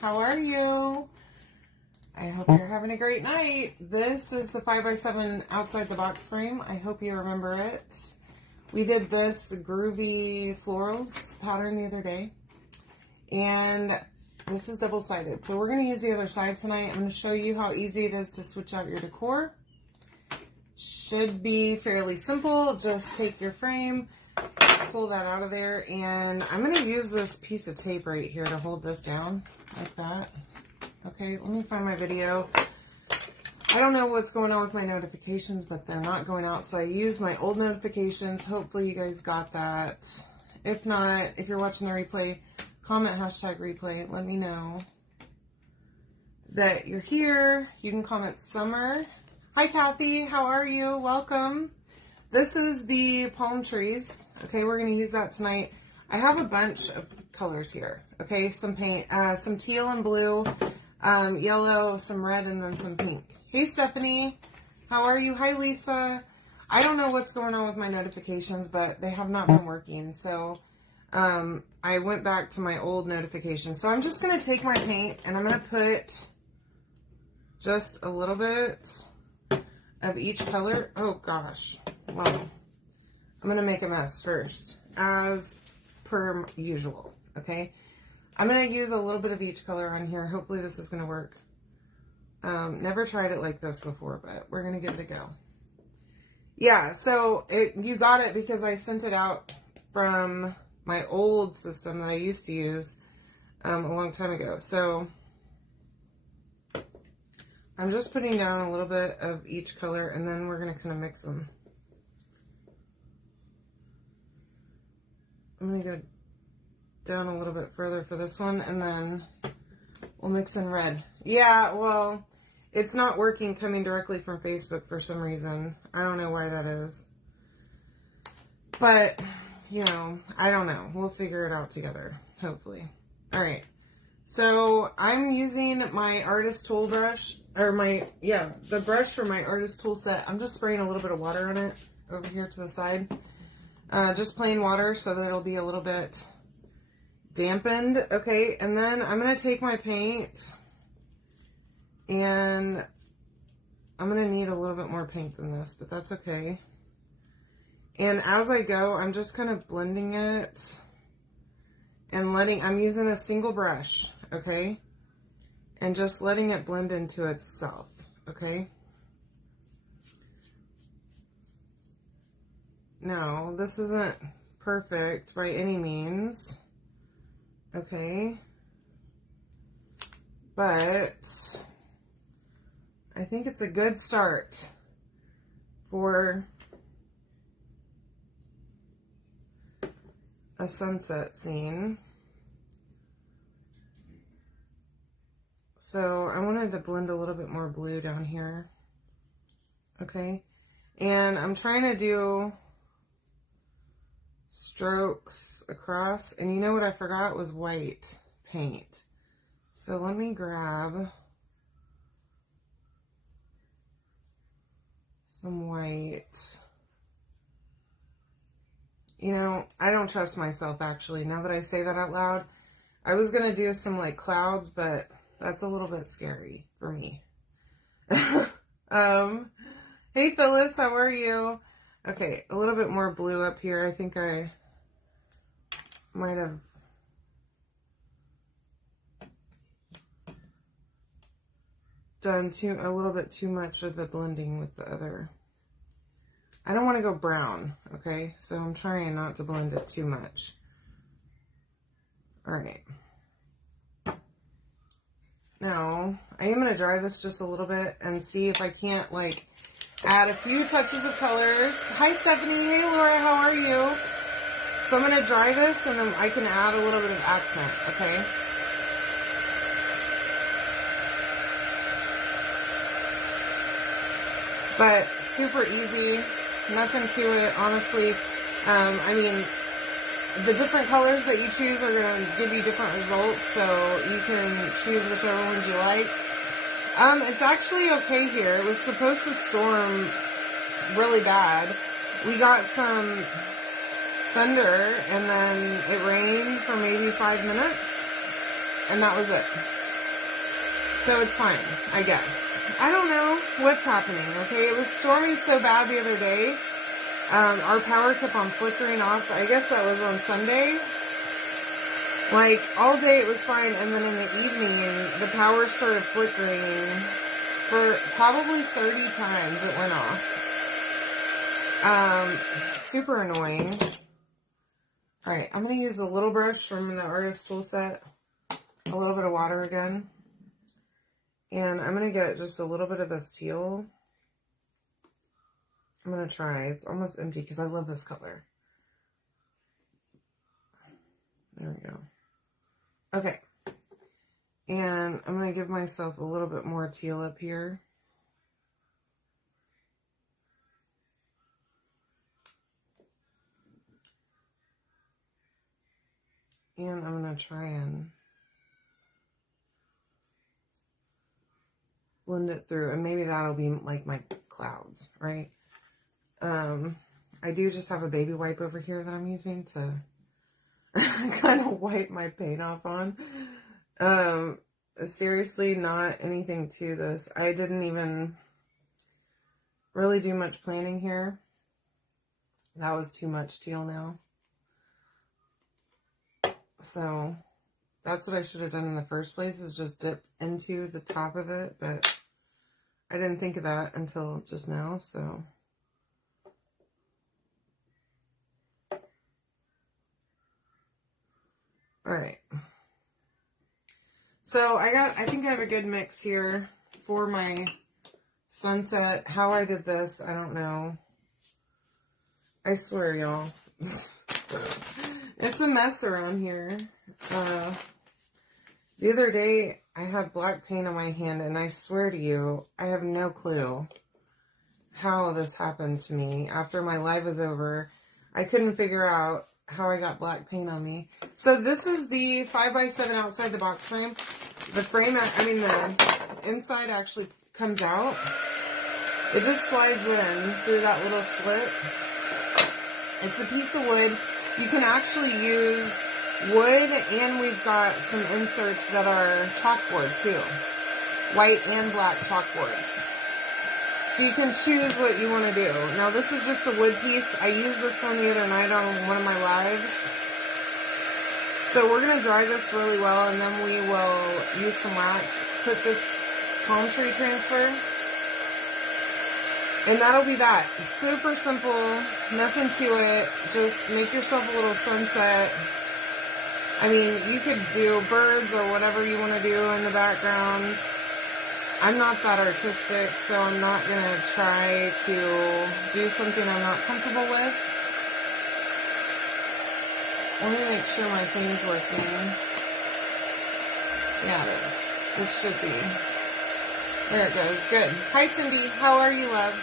How are you? I hope you're having a great night. This is the 5x7 outside the box frame. I hope you remember it. We did this groovy florals pattern the other day. And this is double-sided. So we're going to use the other side tonight. I'm going to show you how easy it is to switch out your decor. Should be fairly simple. Just take your frame, pull that out of there, and I'm going to use this piece of tape right here to hold this down like that. Okay, let me find my video. I don't know what's going on with my notifications, but they're not going out, so I used my old notifications. Hopefully you guys got that. If not, if you're watching the replay, comment #replay. Let me know that you're here. You can comment summer. Hi, Kathy. How are you? Welcome. This is the palm trees. Okay, we're going to use that tonight. I have a bunch of colors here. Okay, some paint, some teal and blue, yellow, some red, and then some pink. Hey, Stephanie. How are you? Hi, Lisa. I don't know what's going on with my notifications, but they have not been working. So I went back to my old notifications. So I'm just going to take my paint and I'm going to put just a little bit of each color. Oh, gosh. Well, I'm going to make a mess first, as per usual. Okay. I'm going to use a little bit of each color on here. Hopefully this is going to work. Never tried it like this before, but we're going to give it a go. Yeah, so you got it because I sent it out from my old system that I used to use a long time ago. So I'm just putting down a little bit of each color, and then we're going to kind of mix them. I'm going to go down a little bit further for this one, and then we'll mix in red. Yeah, well, it's not working coming directly from Facebook for some reason. I don't know why that is. But, you know, I don't know. We'll figure it out together, hopefully. All right. So I'm using my artist tool brush, or the brush for my artist tool set. I'm just spraying a little bit of water on it over here to the side. Just plain water so that it'll be a little bit dampened. Okay, and then I'm going to take my paint, and I'm going to need a little bit more paint than this, but that's okay. And as I go, I'm just kind of blending it and I'm using a single brush, okay? And just letting it blend into itself, okay? Now, this isn't perfect by any means, okay? But I think it's a good start for a sunset scene. So I wanted to blend a little bit more blue down here. Okay. And I'm trying to do strokes across. And you know what I forgot was white paint. So let me grab some white. You know, I don't trust myself, actually. Now that I say that out loud, I was going to do some, like, clouds, but that's a little bit scary for me. Hey, Phyllis, how are you? Okay, a little bit more blue up here. I think I might have done a little bit too much of the blending with the other. I don't want to go brown, okay? So I'm trying not to blend it too much. All right. Now, I am going to dry this just a little bit and see if I can't, like, add a few touches of colors. Hi, Stephanie. Hey, Laura. How are you? So I'm going to dry this, and then I can add a little bit of accent, okay? But super easy. Nothing to it, honestly. I mean, the different colors that you choose are going to give you different results, so you can choose whichever ones you like. It's actually okay here. It was supposed to storm really bad. We got some thunder, and then it rained for maybe 5 minutes, and that was it. So it's fine, I guess. I don't know what's happening, okay? It was storming so bad the other day. Our power kept on flickering off. I guess that was on Sunday. Like, all day it was fine, and then in the evening, the power started flickering. For probably 30 times it went off. Super annoying. Alright, I'm going to use the little brush from the artist tool set. A little bit of water again. And I'm going to get just a little bit of this teal. I'm going to try. It's almost empty because I love this color. There we go. Okay. And I'm going to give myself a little bit more teal up here. And I'm going to try and blend it through. And maybe that'll be like my clouds, right? I do just have a baby wipe over here that I'm using to kind of wipe my paint off on. Seriously, not anything to this. I didn't even really do much planning here. That was too much teal now. So that's what I should have done in the first place, is just dip into the top of it, but I didn't think of that until just now, so. All right. So I think I have a good mix here for my sunset. How I did this, I don't know. I swear, y'all. It's a mess around here. The other day, I had black paint on my hand, and I swear to you, I have no clue how this happened to me. After my live was over, I couldn't figure out how I got black paint on me. So this is the 5x7 outside the box frame. The frame, the inside actually comes out. It just slides in through that little slit. It's a piece of wood. You can actually use wood, and we've got some inserts that are chalkboard too. White and black chalkboards. So you can choose what you want to do. Now this is just a wood piece. I used this one the other night on one of my lives. So we're going to dry this really well, and then we will use some wax. Put this palm tree transfer. And that'll be that. Super simple. Nothing to it. Just make yourself a little sunset. I mean, you could do birds or whatever you want to do in the background. I'm not that artistic, so I'm not going to try to do something I'm not comfortable with. Let me make sure my thing's working. Yeah, it is. It should be. There it goes. Good. Hi, Cindy. How are you, love?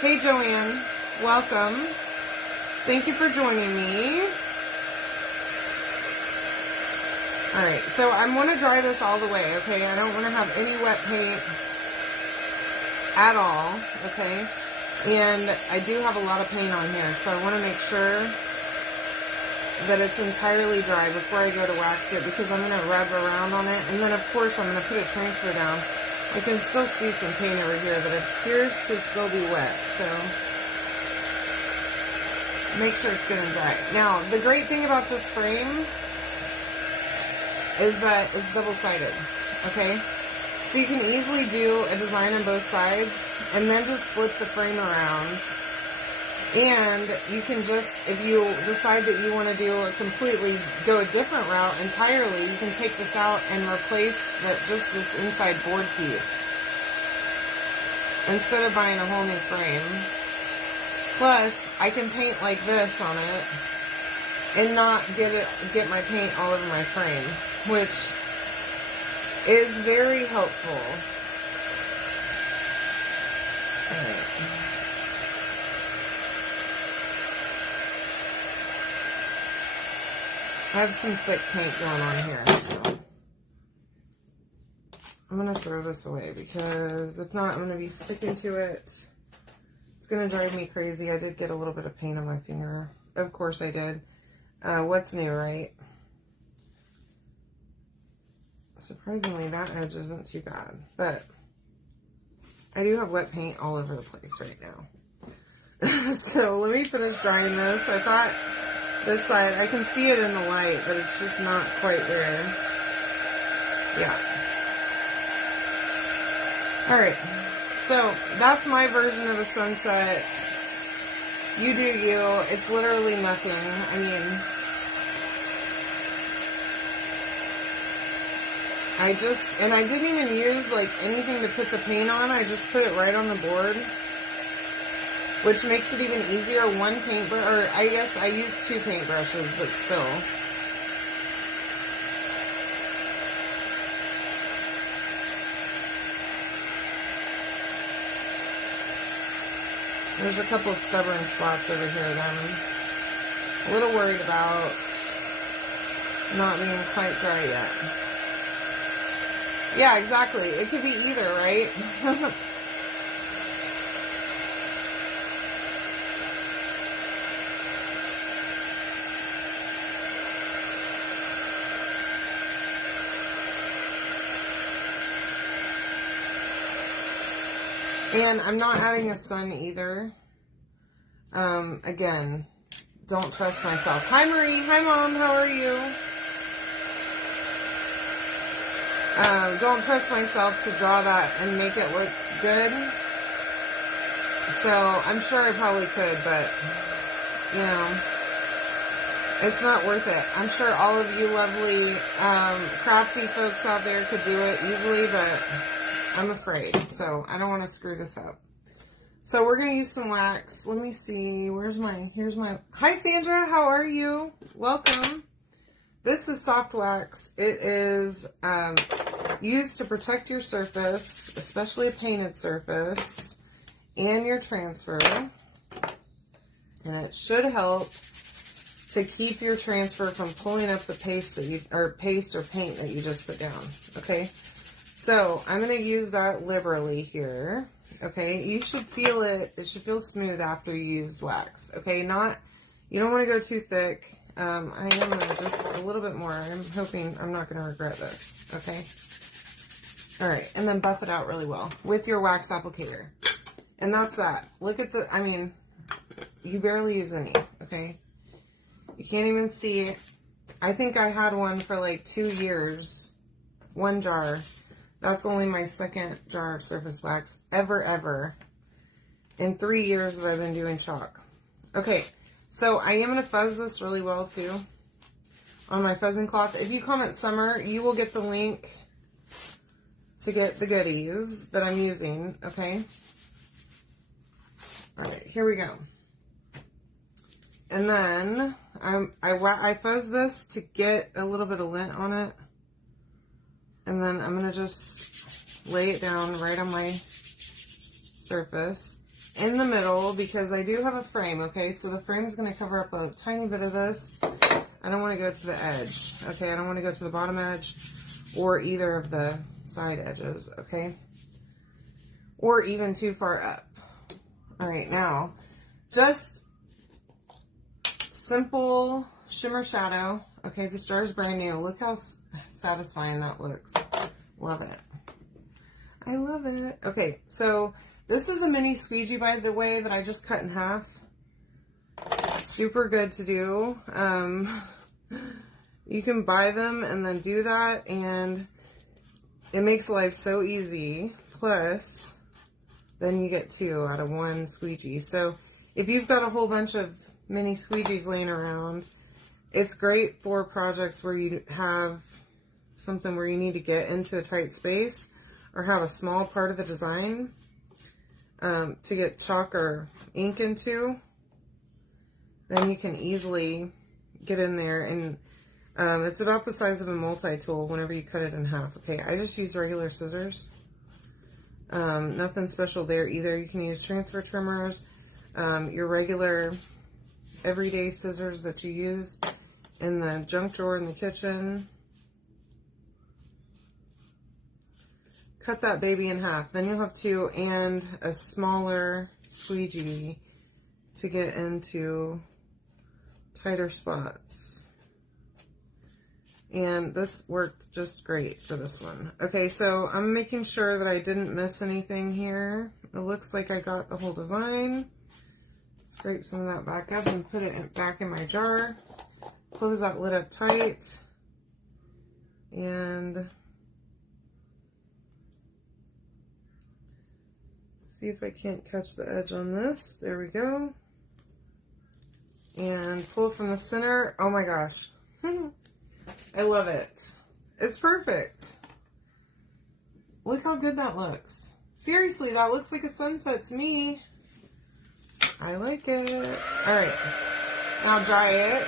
Hey, Joanne. Welcome. Thank you for joining me. Alright, so I want to dry this all the way, okay? I don't want to have any wet paint at all, okay? And I do have a lot of paint on here, so I want to make sure that it's entirely dry before I go to wax it, because I'm going to rub around on it. And then, of course, I'm going to put a transfer down. I can still see some paint over here that appears to still be wet, so make sure it's good and dry. Now, the great thing about this frame is that it's double-sided, okay? So you can easily do a design on both sides and then just flip the frame around. And you can just, if you decide that you want to go a different route entirely, you can take this out and replace just this inside board piece instead of buying a whole new frame. Plus, I can paint like this on it and not get my paint all over my frame, which is very helpful. Alright. I have some thick paint going on here, so I'm going to throw this away, because if not, I'm going to be sticking to it. It's going to drive me crazy. I did get a little bit of paint on my finger. Of course I did. What's new, right? surprisingly, that edge isn't too bad. But I do have wet paint all over the place right now. So let me finish drying this. I thought this side, I can see it in the light, but it's just not quite there. Yeah. Alright. So that's my version of a sunset. You do you. It's literally nothing. I mean, I didn't even use like anything to put the paint on. I just put it right on the board, which makes it even easier. One paintbrush, or I guess I used 2 paintbrushes, but still. There's a couple of stubborn spots over here that I'm a little worried about not being quite dry yet. Yeah, exactly. It could be either, right? And I'm not adding a sun either. Again, don't trust myself. Hi, Marie. Hi, Mom. How are you? Don't trust myself to draw that and make it look good. So I'm sure I probably could, but you know, it's not worth it. I'm sure all of you lovely, crafty folks out there could do it easily, but I'm afraid. So I don't want to screw this up. So we're going to use some wax. Let me see. Here's my, hi Sandra, how are you? Welcome. This is soft wax. It is used to protect your surface, especially a painted surface, and your transfer. And it should help to keep your transfer from pulling up the paste or paint that you just put down. Okay, so I'm going to use that liberally here. Okay, you should feel it. It should feel smooth after you use wax. Okay, you don't want to go too thick. I am going to just a little bit more. I'm hoping I'm not going to regret this. Okay. All right, and then buff it out really well with your wax applicator. And that's that. Look at I mean, you barely use any. Okay. You can't even see it. I think I had one for like 2 years. 1 jar. That's only my 2nd jar of surface wax ever in 3 years that I've been doing chalk. Okay, so I am going to fuzz this really well too on my fuzzing cloth. If you comment summer, you will get the link to get the goodies that I'm using. Okay. All right, here we go. And then I fuzz this to get a little bit of lint on it. And then I'm going to just lay it down right on my surface in the middle because I do have a frame, okay? So the frame is going to cover up a tiny bit of this. I don't want to go to the edge, okay? I don't want to go to the bottom edge or either of the side edges, okay? Or even too far up. All right, now, just simple shimmer shadow. Okay, this jar is brand new. Look how satisfying that looks. Love it. I love it. Okay, so this is a mini squeegee, by the way, that I just cut in half. Super good to do. You can buy them and then do that, and it makes life so easy. Plus, then you get 2 out of 1 squeegee. So if you've got a whole bunch of mini squeegees laying around, it's great for projects where you have something where you need to get into a tight space or have a small part of the design to get chalk or ink into. Then you can easily get in there, and it's about the size of a multi-tool whenever you cut it in half. Okay, I just use regular scissors. Nothing special there either. You can use transfer trimmers, your regular everyday scissors that you use in the junk drawer in the kitchen. Cut that baby in half. Then you'll have 2 and a smaller squeegee to get into tighter spots. And this worked just great for this one. Okay, so I'm making sure that I didn't miss anything here. It looks like I got the whole design. Scrape some of that back up and put it back in my jar. Close that lid up tight. And see if I can't catch the edge on this. There we go. And pull from the center. Oh my gosh. I love it. It's perfect. Look how good that looks. Seriously, that looks like a sunset to me. I like it. Alright. Now dry it.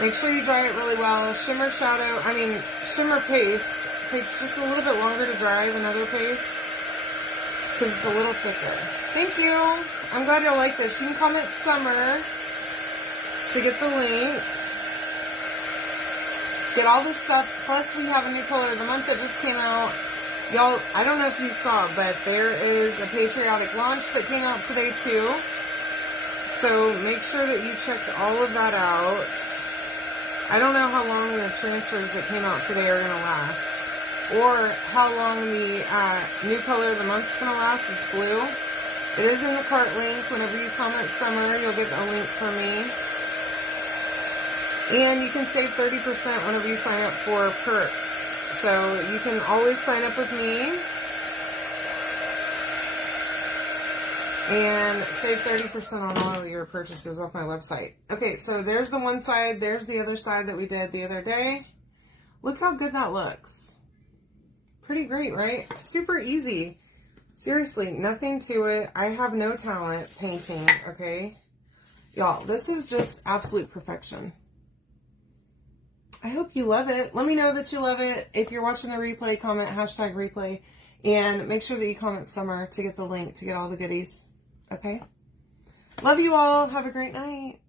Make sure you dry it really well. Shimmer paste takes just a little bit longer to dry than other paste because it's a little thicker. Thank you. I'm glad y'all like this. You can comment summer to get the link. Get all this stuff. Plus, we have a new color of the month that just came out. Y'all, I don't know if you saw, but there is a patriotic launch that came out today, too. So, make sure that you check all of that out. I don't know how long the transfers that came out today are going to last. Or how long the new color of the month is going to last. It's blue. It is in the cart link. Whenever you comment summer, you'll get a link from me. And you can save 30% whenever you sign up for perks. So you can always sign up with me and save 30% on all of your purchases off my website. Okay, so there's the one side. There's the other side that we did the other day. Look how good that looks. Pretty great, right? Super easy. Seriously, nothing to it. I have no talent painting, okay? Y'all, this is just absolute perfection. I hope you love it. Let me know that you love it. If you're watching the replay, comment #replay. And make sure that you comment summer to get the link to get all the goodies. Okay? Love you all. Have a great night.